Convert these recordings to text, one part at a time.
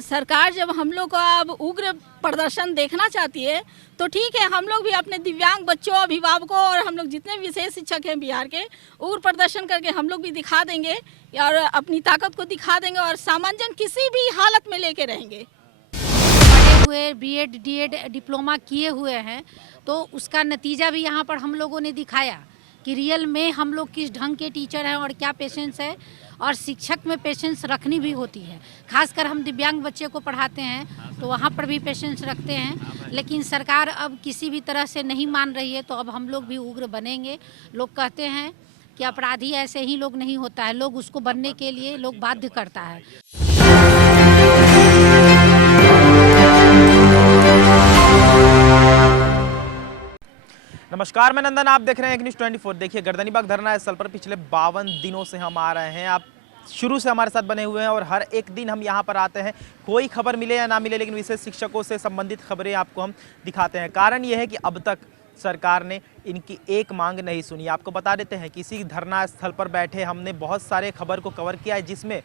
सरकार जब हम लोग का अब उग्र प्रदर्शन देखना चाहती है तो ठीक है, हम लोग भी अपने दिव्यांग बच्चों, अभिभावकों और हम लोग जितने विशेष शिक्षक हैं बिहार के, उग्र प्रदर्शन करके हम लोग भी दिखा देंगे और अपनी ताकत को दिखा देंगे और सामंजन किसी भी हालत में लेके रहेंगे। पढ़े हुए बीएड डीएड डिप्लोमा किए हुए हैं तो उसका नतीजा भी यहाँ पर हम लोगों ने दिखाया कि रियल में हम लोग किस ढंग के टीचर हैं और क्या पेशेंस है, और शिक्षक में पेशेंस रखनी भी होती है। खासकर हम दिव्यांग बच्चे को पढ़ाते हैं तो वहाँ पर भी पेशेंस रखते हैं, लेकिन सरकार अब किसी भी तरह से नहीं मान रही है तो अब हम लोग भी उग्र बनेंगे। लोग कहते हैं कि अपराधी ऐसे ही लोग नहीं होता है, लोग उसको बनने के लिए लोग बाध्य करता है। नमस्कार, मैं नंदन, आप देख रहे हैं एक न्यूज़ 24। देखिए, गर्दनीबाग धरना स्थल पर पिछले 52 दिनों से हम आ रहे हैं। आप शुरू से हमारे साथ बने हुए हैं और हर एक दिन हम यहाँ पर आते हैं। कोई खबर मिले या ना मिले, लेकिन विशेष शिक्षकों से संबंधित खबरें आपको हम दिखाते हैं। कारण यह है कि अब तक सरकार ने इनकी एक मांग नहीं सुनी। आपको बता देते हैं कि इसी धरना स्थल पर बैठे हमने बहुत सारे खबर को कवर किया है, जिसमें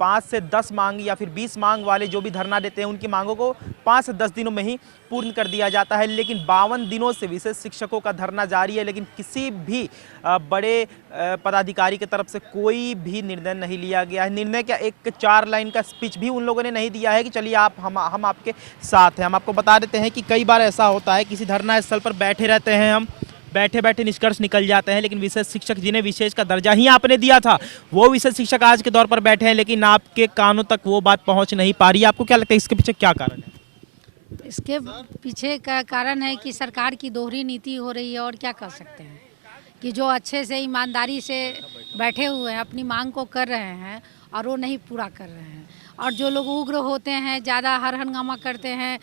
5 से 10 मांग या फिर 20 मांग वाले जो भी धरना देते हैं उनकी मांगों को 5 से 10 दिनों में ही पूर्ण कर दिया जाता है। लेकिन 52 दिनों से विशेष शिक्षकों का धरना जारी है, लेकिन किसी भी बड़े पदाधिकारी की तरफ से कोई भी निर्णय नहीं लिया गया है। निर्णय क्या, एक 4 लाइन का स्पीच भी उन लोगों ने नहीं दिया है कि चलिए हम आपके साथ हैं। हम आपको बता देते हैं कि कई बार ऐसा होता है, किसी धरना स्थल पर बैठे रहते हैं, हम बैठे बैठे निष्कर्ष निकल जाते हैं, लेकिन विशेष शिक्षक जिन्हें विशेष का दर्जा ही आपने दिया था, वो विशेष शिक्षक आज के दौर पर बैठे हैं, लेकिन आपके कानों तक वो बात पहुंच नहीं पा रही है। आपको क्या लगता है इसके पीछे क्या कारण है? इसके पीछे का कारण है कि सरकार की दोहरी नीति हो रही है। और क्या कर सकते हैं कि जो अच्छे से ईमानदारी से बैठे हुए हैं, अपनी मांग को कर रहे हैं और वो नहीं पूरा कर रहे हैं, और जो लोग उग्र होते हैं, ज़्यादा हर हंगामा करते हैं,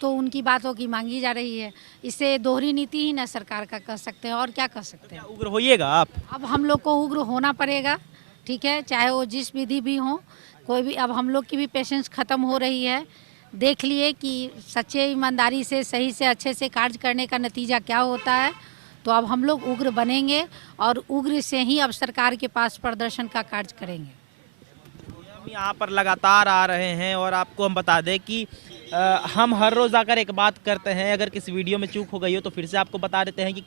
तो उनकी बातों की मांगी जा रही है। इससे दोहरी नीति ही ना सरकार का कर सकते हैं, और क्या कर सकते हैं। उग्र होइएगा आप? अब हम लोग को उग्र होना पड़ेगा, ठीक है, चाहे वो जिस विधि भी हो, कोई भी। अब हम लोग की भी पेशेंस ख़त्म हो रही है। देख लिए कि सच्चे ईमानदारी से, सही से, अच्छे से कार्य करने का नतीजा क्या होता है। तो अब हम लोग उग्र बनेंगे और उग्र से ही अब सरकार के पास प्रदर्शन का कार्य करेंगे। हम यहाँ पर लगातार आ रहे हैं और आपको हम बता दें कि हम हर रोज़ आकर एक बात करते हैं। अगर किसी वीडियो में चूक हो गई हो तो फिर से आपको बता देते हैं कि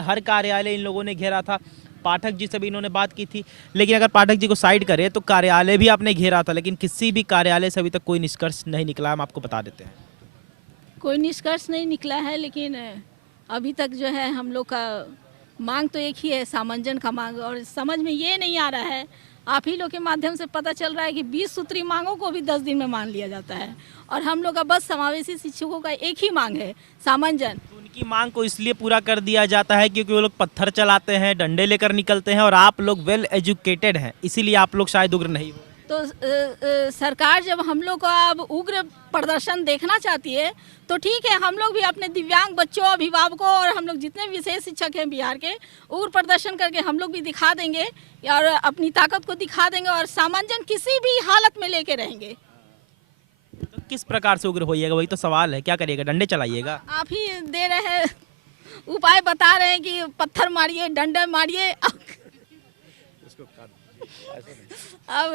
हर कार्यालय इन लोगों ने घेरा था। पाठक जी से भी इन्होंने बात की थी, लेकिन अगर पाठक जी को साइड करें तो कार्यालय भी आपने घेरा था, लेकिन किसी भी कार्यालय से अभी तक कोई निष्कर्ष नहीं निकला। हम आपको बता देते हैं कोई निष्कर्ष नहीं निकला है, लेकिन अभी तक जो है हम लोग का मांग तो एक ही है, सामंजन का मांग। और समझ में ये नहीं आ रहा है, आप ही लोग के माध्यम से पता चल रहा है कि 20 सूत्री मांगों को भी 10 दिन में मान लिया जाता है, और हम लोग का बस समावेशी शिक्षकों का एक ही मांग है, सामंजन। उनकी मांग को इसलिए पूरा कर दिया जाता है क्योंकि वो लोग पत्थर चलाते हैं, डंडे लेकर निकलते हैं, और आप लोग वेल एजुकेटेड हैं, इसीलिए आप लोग शायद उग्र नहीं हो। तो सरकार जब हम लोग का अब उग्र प्रदर्शन देखना चाहती है तो ठीक है, हम लोग भी अपने दिव्यांग बच्चों, अभिभावकों और हम लोग जितने विशेष शिक्षक हैं बिहार के, उग्र प्रदर्शन करके हम लोग भी दिखा देंगे और अपनी ताकत को दिखा देंगे और सामंजन किसी भी हालत में लेके रहेंगे। तो किस प्रकार से उग्र होइएगा, वही तो सवाल है। क्या करिएगा, डंडे चलाइएगा? आप ही दे रहे हैं उपाय, बता रहे हैं कि पत्थर मारिए, डंडे मारिए। अब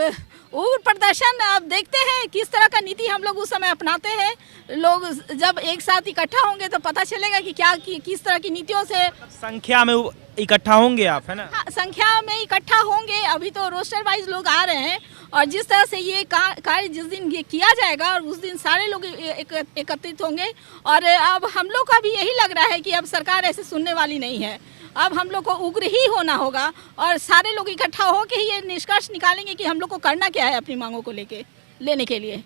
उग्र प्रदर्शन, अब देखते हैं किस तरह का नीति हम लोग उस समय अपनाते हैं। लोग जब एक साथ इकट्ठा होंगे तो पता चलेगा कि किस तरह की नीतियों से संख्या में इकट्ठा होंगे आप, है ना? हाँ, संख्या में इकट्ठा होंगे। अभी तो रोस्टर वाइज लोग आ रहे हैं, और जिस तरह से ये कार्य जिस दिन ये किया जाएगा और उस दिन सारे लोग एकत्रित होंगे। और अब हम लोग का भी यही लग रहा है कि अब सरकार ऐसे सुनने वाली नहीं है। अब हम लोग को उग्र ही होना होगा और सारे लोग इकट्ठा होकर ही ये निष्कर्ष निकालेंगे कि हम लोग को करना क्या है अपनी मांगों को लेने के लिए।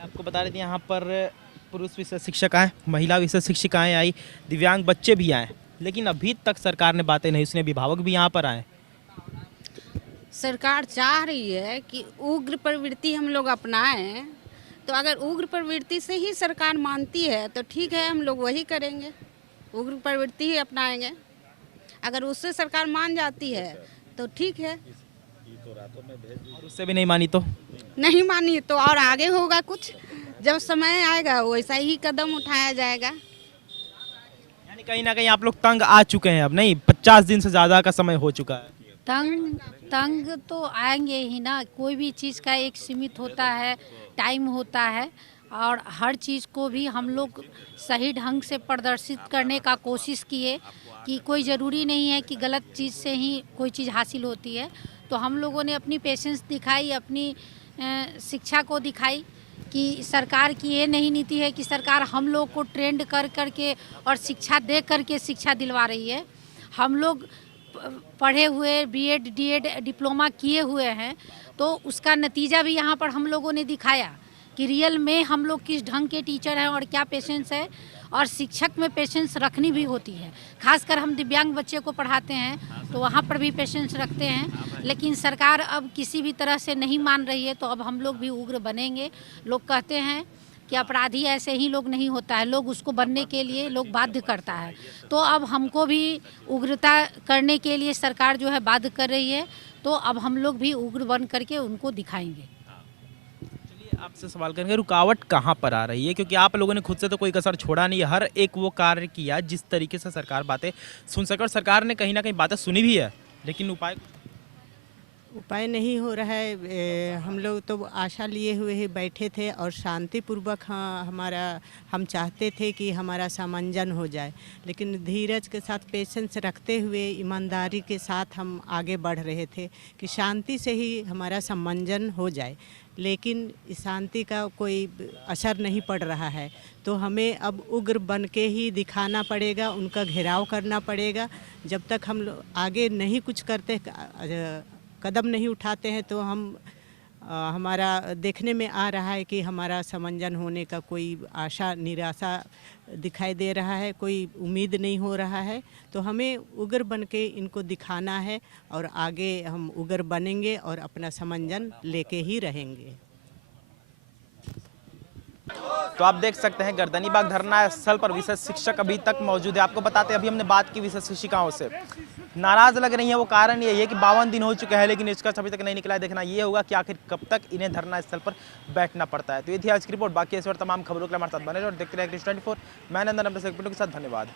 आपको बता रहे थे यहाँ पर पुरुष विशेष शिक्षक आए, महिला विशेष शिक्षिकाएं आई, दिव्यांग बच्चे भी आए, लेकिन अभी तक सरकार ने बातें नहीं सुनी। अभिभावक भी यहाँ पर आए। सरकार चाह रही है कि उग्र प्रवृत्ति हम लोग अपनाएं, तो अगर उग्र प्रवृत्ति से ही सरकार मानती है तो ठीक है, हम लोग वही करेंगे, उग्र प्रवृत्ति ही अपनाएंगे। अगर उससे सरकार मान जाती है तो ठीक है, और उससे भी नहीं मानी तो नहीं मानी तो और आगे होगा कुछ, जब समय आएगा वैसा ही कदम उठाया जाएगा। यानी कहीं ना कहीं आप लोग तंग आ चुके हैं अब, नहीं? 50 दिन से ज़्यादा का समय हो चुका है। तंग तो आएंगे ही ना। कोई भी चीज़ का एक सीमित होता है, टाइम होता है और हर चीज़ को भी हम लोग सही ढंग से प्रदर्शित करने का कोशिश किए कि कोई ज़रूरी नहीं है कि गलत चीज़ से ही कोई चीज़ हासिल होती है। तो हम लोगों ने अपनी पेशेंस दिखाई, अपनी शिक्षा को दिखाई कि सरकार की ये नहीं नीति है कि सरकार हम लोग को ट्रेंड कर करके और शिक्षा दे करके शिक्षा दिलवा रही है। हम लोग पढ़े हुए बीएड डीएड डिप्लोमा किए हुए हैं, तो उसका नतीजा भी यहाँ पर हम लोगों ने दिखाया कि रियल में हम लोग किस ढंग के टीचर हैं और क्या पेशेंस है, और शिक्षक में पेशेंस रखनी भी होती है। खासकर हम दिव्यांग बच्चे को पढ़ाते हैं तो वहाँ पर भी पेशेंस रखते हैं, लेकिन सरकार अब किसी भी तरह से नहीं मान रही है, तो अब हम लोग भी उग्र बनेंगे। लोग कहते हैं कि अपराधी ऐसे ही लोग नहीं होता है, लोग उसको बनने के लिए लोग बाध्य करता है। तो अब हमको भी उग्रता करने के लिए सरकार जो है बाध्य कर रही है, तो अब हम लोग भी उग्र बन करके उनको दिखाएंगे। आपसे सवाल करेंगे, रुकावट कहाँ पर आ रही है? क्योंकि आप लोगों ने खुद से तो कोई कसर छोड़ा नहीं है, हर एक वो कार्य किया जिस तरीके से सरकार बातें सुन सके, और सरकार ने कहीं ना कहीं बातें सुनी भी है, लेकिन उपाय नहीं हो रहा है। हम लोग तो आशा लिए हुए ही बैठे थे और शांतिपूर्वक हम चाहते थे कि हमारा सामंजन हो जाए, लेकिन धीरज के साथ पेशेंस रखते हुए ईमानदारी के साथ हम आगे बढ़ रहे थे कि शांति से ही हमारा सामंजन हो जाए, लेकिन इस शांति का कोई असर नहीं पड़ रहा है। तो हमें अब उग्र बन के ही दिखाना पड़ेगा, उनका घेराव करना पड़ेगा। जब तक हम लोग आगे नहीं कुछ करते, कदम नहीं उठाते हैं, तो हमारा देखने में आ रहा है कि हमारा समंजन होने का कोई आशा निराशा दिखाई दे रहा है, कोई उम्मीद नहीं हो रहा है। तो हमें उग्र बन के इनको दिखाना है और आगे हम उग्र बनेंगे और अपना समंजन लेके ही रहेंगे। तो आप देख सकते हैं गर्दनीबाग धरना स्थल पर विशेष शिक्षक अभी तक मौजूद है। आपको बताते हैं, अभी हमने बात की विशेष शिक्षिकाओं से, नाराज लग रही है। वो कारण यही है कि 52 दिन हो चुके हैं, लेकिन इसका अभी तक नहीं निकला है। देखना ये होगा कि आखिर कब तक इन्हें धरना स्थल पर बैठना पड़ता है। तो ये थी आज की रिपोर्ट। बाकी इस बार तमाम खबरों के लिए हमारे साथ बने रहो और देखते रहिए News 24। मैं नंदन अपने सहयोगियों के साथ, धन्यवाद।